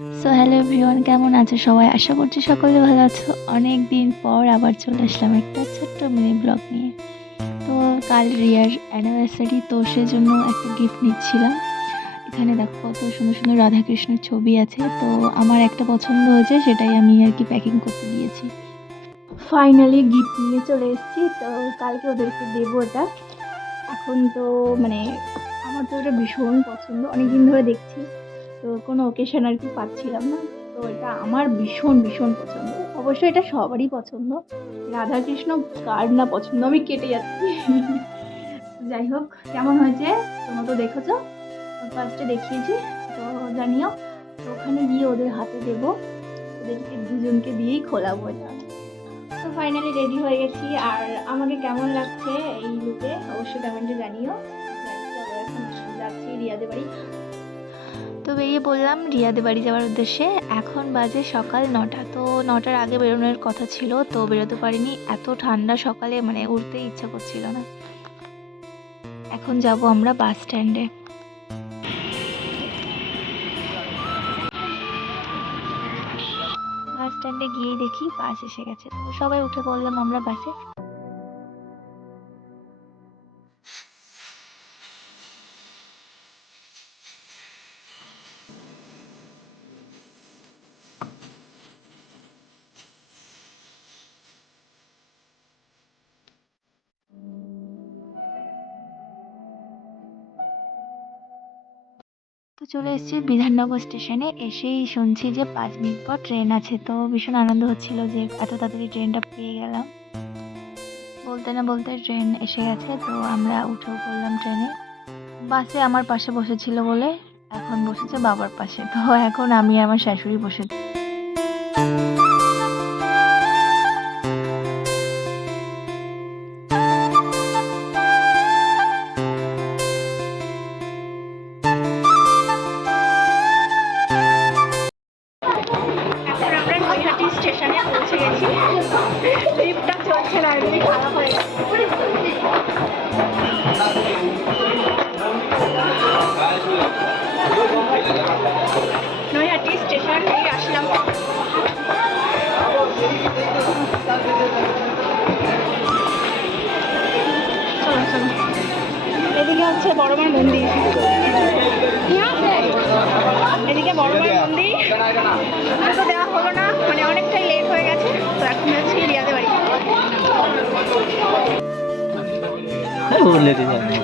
So hello everyone কেমন আছো সবাই? আশা করছি সকলে ভালো আছো। অনেক দিন পর আবার চলে আসলাম একটা ছোট্ট মিনি ব্লগ নিয়ে। তো, কাল রিয়ার অ্যানিভার্সারি তো সেজন্য একটা গিফট নিচ্ছিলাম। এখানে দেখো কত সুন্দর সুন্দর রাধাকৃষ্ণের ছবি আছে। তো, আমার একটা পছন্দ হয়েছে, সেটাই আমি আর কি প্যাকিং করতে দিয়েছি। ফাইনালি গিফট নিয়ে চলে এসেছি। তো, কালকে ওদেরকে দেবো এটা। এখন তো মানে আমার তো ওটা ভীষণ পছন্দ। অনেক দিন ধরে দেখছি। তো কোনো ওকেশন আর কি পাচ্ছিলাম না। তো এটা আমার ভীষণ ভীষণ পছন্দ। অবশ্যই এটা সবারই পছন্দ। রাধাকৃষ্ণ কার না পছন্দ? আমি কেটে যাচ্ছি। যাই হোক, কেমন হয়েছে? তোমরা তো দেখেছ। ফার্স্টে দেখিয়েছি। তো জানিও, তো ওখানে গিয়ে ওদের হাতে দেবো। ওদেরকে দুজনকে দিয়েই খোলাবো এটা। তো ফাইনালি রেডি হয়ে গেছি। আর আমাকে কেমন লাগছে এই লুকে অবশ্যই কমেন্টে জানিও। যাচ্ছি রিয়াদের বাড়ি। তো বেরিয়ে পড়লাম রিয়াদের বাড়ি যাওয়ার উদ্দেশ্যে এখন বাজে সকাল নটা। তো নটার আগে বেরোনোর কথা ছিল, তো বেরোতে পারিনি। এত ঠান্ডা সকালে মানে উঠতে ইচ্ছা করছিল না। এখন যাব আমরা বাস স্ট্যান্ডে। বাস স্ট্যান্ডে গিয়ে দেখি, বাস এসে গেছে। সবাই উঠে পড়লাম আমরা বাসে। তো চলে এসেছি বিধাননগর স্টেশনে। এসেই শুনছি যে পাঁচ মিনিট পর ট্রেন আছে। তো ভীষণ আনন্দ হচ্ছিল যে এত তাড়াতাড়ি ট্রেনটা পেয়ে গেলাম। বলতে না বলতে ট্রেন এসে গেছে, তো আমরা উঠেও পড়লাম ট্রেনে। বাসে আমার পাশে বসেছিল বলে এখন বসেছে বাবার পাশে। তো এখন আমি আমার শাশুড়ি বসে হচ্ছে বড়মার মন্দির। এদিকে বড়মার মন্দির। তো দেওয়া হলো না মানে অনেকটাই লেট হয়ে গেছে তো এখন যাচ্ছি রিয়াদের বাড়ি।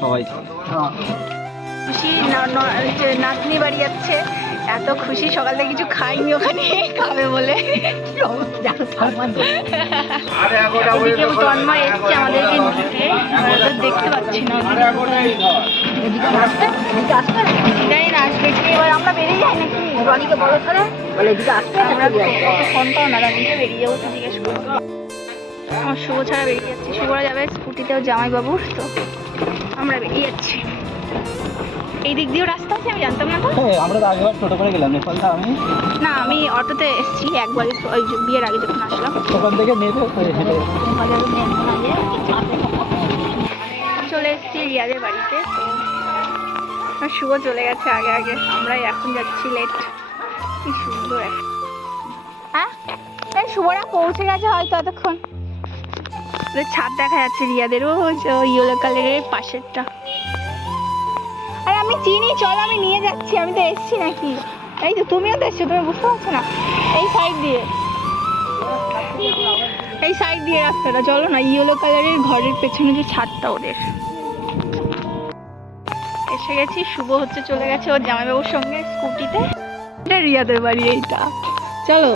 সবাই। নাতনি বাড়ি যাচ্ছে। এত খুশি সকাল থেকে কিছু খাইনি ওখানে খাবে বলে। এদিকে তন্ময় এসছে আমাদেরকে নিতে আমরা তো দেখতে পাচ্ছি না জানি না আসবে কি? এবার আমরা বেরিয়ে যাই নাকি? রনিকে বলো তাহলে বলে এদিকে আসতে আমরা ফোনটাও না বেরিয়ে যাব জিজ্ঞেস করব আমার শুভ ছাড়া বেরিয়ে যাচ্ছি। শুভরা যাবে স্কুটিতেও তো আমরা বেরিয়ে যাচ্ছি। এই দিক দিয়েও রাস্তা আছে আমি জানতাম না তো। আমরা তো আগেবার টোটো করে গেলাম নেপালটা আমি না আমি অটোতে এসেছি একবারই তো ওই বিয়ের আগে যখন আসলাম। ওখান থেকে নেবে চলে এসেছি রিয়াদের বাড়িতে আর শুভ চলে গেছে আগে আগে আমরাই এখন যাচ্ছি লেট কি সুন্দর হ্যাঁ শুভরা পৌঁছে গেছে হয়তো এতক্ষণ। ছাদ দেখা যাচ্ছে রিয়াদেরও ইয়েলো কালারের পাশেরটা। আমি চিনি চল আমি নিয়ে যাচ্ছি আমি তো এসছি নাকি? এই তো তুমিও তো এসছো তুমি বুঝতে পারছ না? এই সাইড দিয়ে। এই সাইড দিয়ে রাস্তাটা চলো না ইয়েলো কালারের ঘরের পেছনে যে ছাদটা ওদের। এসে গেছি শুভ হচ্ছে চলে গেছে ওর জামাইবাবুর সঙ্গে স্কুটিতে। এটা রিয়াদের বাড়ি এইটা। চলো।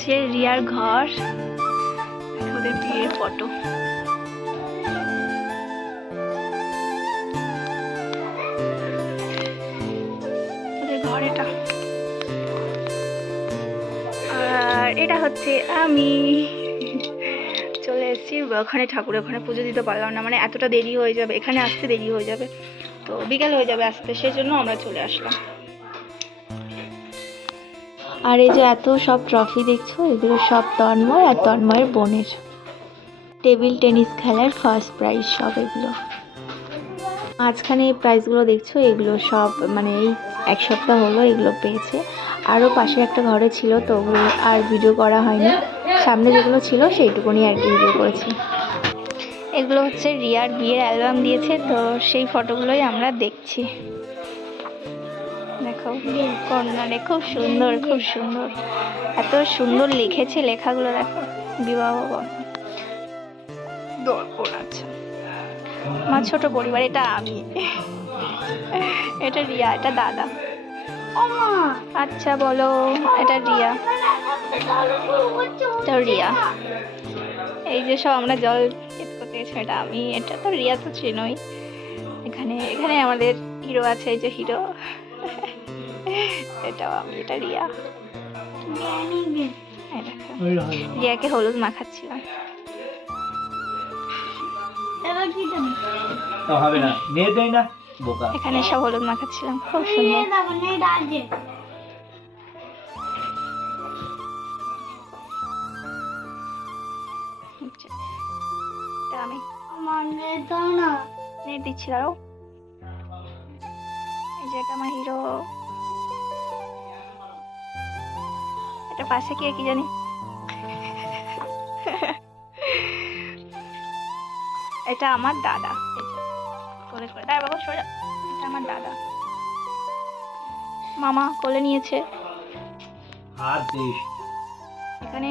হচ্ছে রিয়ার ঘর। ওদের বিয়ের ফটো ঘর এটা। এটা হচ্ছে আমি। চলে এসেছি, ওখানে ঠাকুর, ওখানে পুজো দিতে পারলাম না। মানে এতটা দেরি হয়ে যাবে, এখানে আসতে দেরি হয়ে যাবে। তো বিকেল হয়ে যাবে আসতে, সেই জন্য আমরা চলে আসলাম। আর এই যে এত সব ট্রফি দেখছ, এগুলো সব তন্ময় আর তন্ময়ের বোনের। টেবিল টেনিস খেলার ফার্স্ট প্রাইজ সব এগুলো। মাঝখানে এই প্রাইজগুলো দেখছ, এগুলো সব মানে এই এক সপ্তাহ হলো এগুলো পেয়েছে। আরও পাশে একটা ঘরে ছিল তো ওগুলো আর ভিডিও করা হয়নি। সামনে যেগুলো ছিল সেইটুকুনি আর কি ভিডিও করেছি। এগুলো হচ্ছে রিয়ার বিয়ের অ্যালবাম দিয়েছে, তো সেই ফটোগুলোই আমরা দেখছি। দেখো কর্নারে খুব সুন্দর খুব সুন্দর। এত সুন্দর লিখেছে লেখাগুলো, দেখো, বিবাহ বন্ধন। দর্পণ আমার ছোট পরিবার, এটা আমি। এটা রিয়া, এটা দাদা। আচ্ছা বলো, এটা রিয়া। এটা রিয়া। এই যে সব আমরা জল করতে গেছি, এটা আমি, এটা তো রিয়া তো চেনই। এখানে এখানে আমাদের হিরো আছে, এই যে হিরো। এটাও আমি এটা রিয়া। রিয়াকে হলুদ মাখাচ্ছিলাম তো হবে না নিয়ে দেয় না বোকা। এখানে সব হলুদ মাখাচ্ছিলাম খুব সুন্দর। আচ্ছা, এটা আমি নেট দিচ্ছি দাঁড়াও। এই যে এটা আমার হিরো। এটা পাশে কে কি জানি? এটা আমার দাদা। কোলে করে। দাঁড়া বাবা সোজা এটা আমার দাদা। মামা কোলে নিয়েছে। এখানে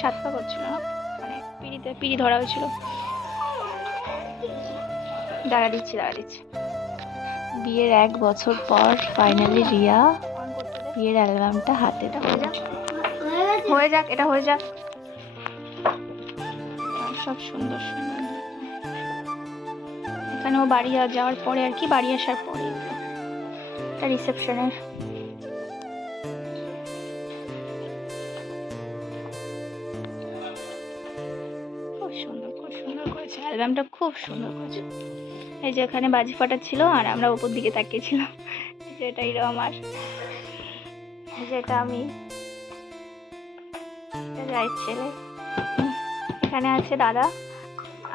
সাত পা করছিল না মানে পিড়িতে পিড়ি ধরা হয়েছিল। দাঁড়া দিচ্ছি দাঁড়া দিচ্ছি। বিয়ের এক বছর পর ফাইনালি রিয়া বিয়ের অ্যালবামটা হাতে হয়ে যাক। হয়ে যাক, এটা হয়ে যাক। সব সুন্দর সুন্দর। এখানেও বাড়ি যাওয়ার পরে আর কি, বাড়ি আসার পরে। এটা রিসেপশনের অ্যালবামটা খুব সুন্দর করেছে। এই যে এখানে বাজি ফাটা ফাটাচ্ছিল আর আমরা উপর দিকে তাকিয়েছিলাম এই যে এটা হিরো আমার। এটা আমি। রায়ের ছেলে এখানে আছে দাদা,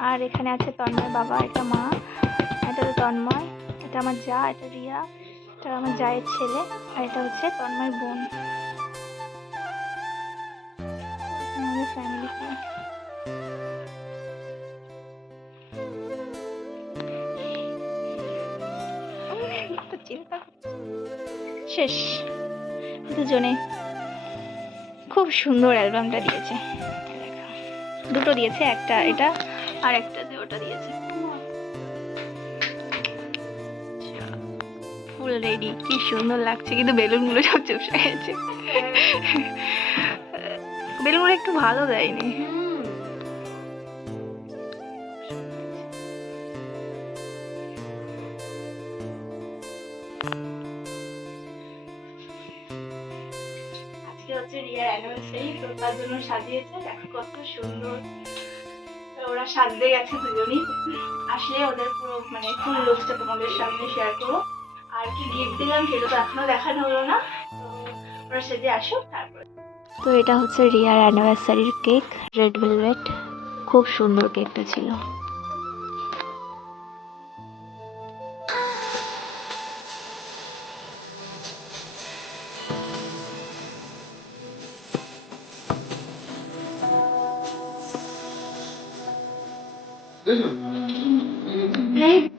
আর এখানে আছে তন্ময় বাবা এটা মা এটা তো তন্ময় এটা আমার যা এটা রিয়া এটা আমার জায়ের ছেলে, আর এটা হচ্ছে তন্ময় বোন। শেষ। দুজনে। খুব সুন্দর অ্যালবামটা দিয়েছে। দুটো দিয়েছে, একটা এটা আর একটা যে ওটা দিয়েছে। ফুল রেডি, কি সুন্দর লাগছে, কিন্তু বেলুনগুলো সব চুপসে গেছে। বেলুনগুলো একটু ভালো দেয়নি। কত সুন্দর। ওরা সাজতে গেছে দুজনই। আসলে ওদের পুরো মানে ফুল লুকসটা তোমাদের সামনে শেয়ার করব। আর কি গিফট দিলাম সেটা তো এখনও দেখানো হলো না। তো ওরা সেজে আসুক, তারপর। তো এটা হচ্ছে রিয়ার অ্যানিভার্সারির কেক রেড ভেলভেট খুব সুন্দর কেকটা ছিল। Uhum. É.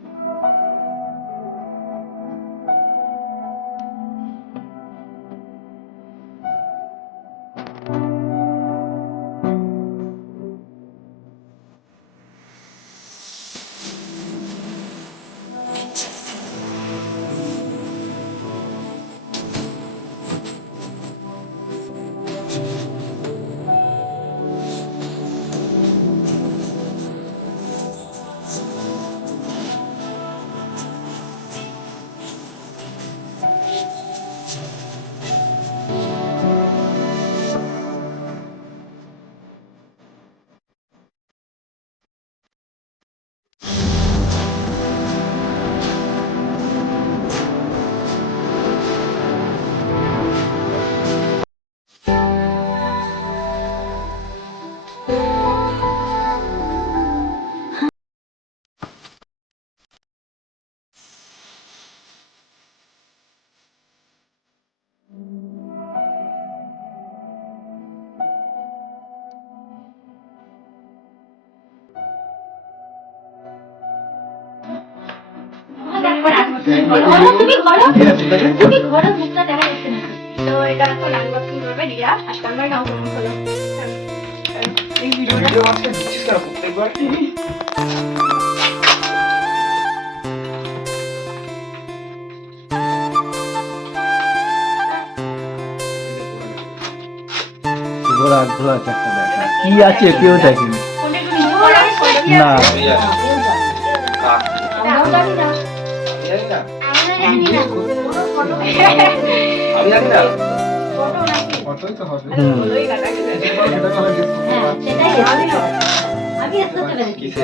তুমি ঘরে তুমি ঘরে মুখটা দেখা যাচ্ছে না। তো এটা এখন আনবক্সিং করবে রিয়া? আজকে আমরা নাও হলো? এই ভিডিওটা ভিডিও মাঝখানে কেন? প্রত্যেকবার ঘোড়া ঘোড়া চারটা দেখা কি আছে? কেউ দেখেনি। না?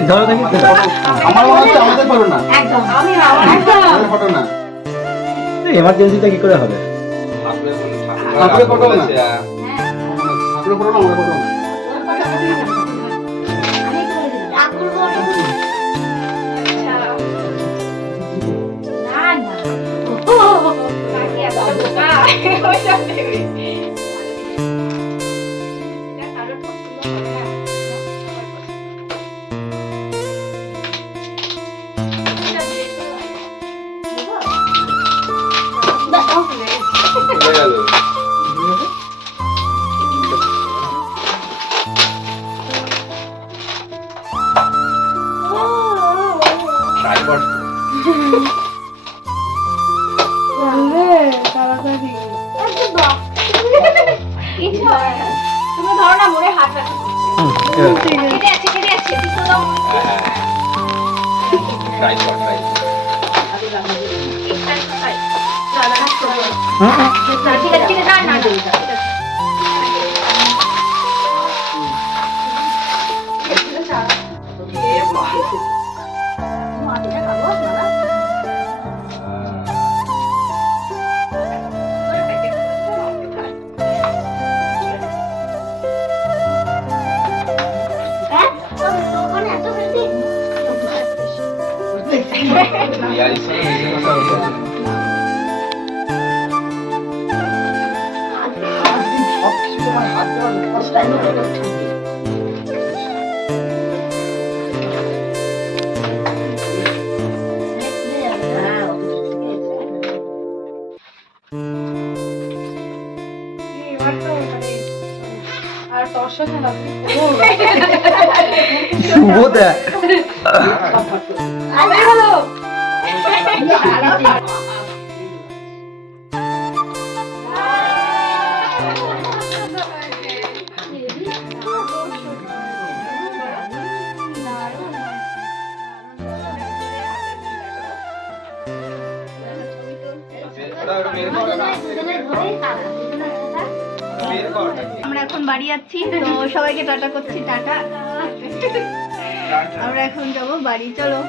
ধরো দেখি আমার মনে হচ্ছে আমাদের ফটো না একদম আমি আমার ফটো না এমার্জেন্সিটা কি করে হবে? ঠাকুরের ফটো না। হ্যাঁ ঠাকুরের ফটো না আমাদের ফটো না। Wait, no, baby. ありがとうござい。じゃあ、শুভ দেখ। আমরা এখন বাড়ি যাচ্ছি তো সবাইকে টাটা করছি টাটা। আমরা এখন যাব বাড়ি চলো।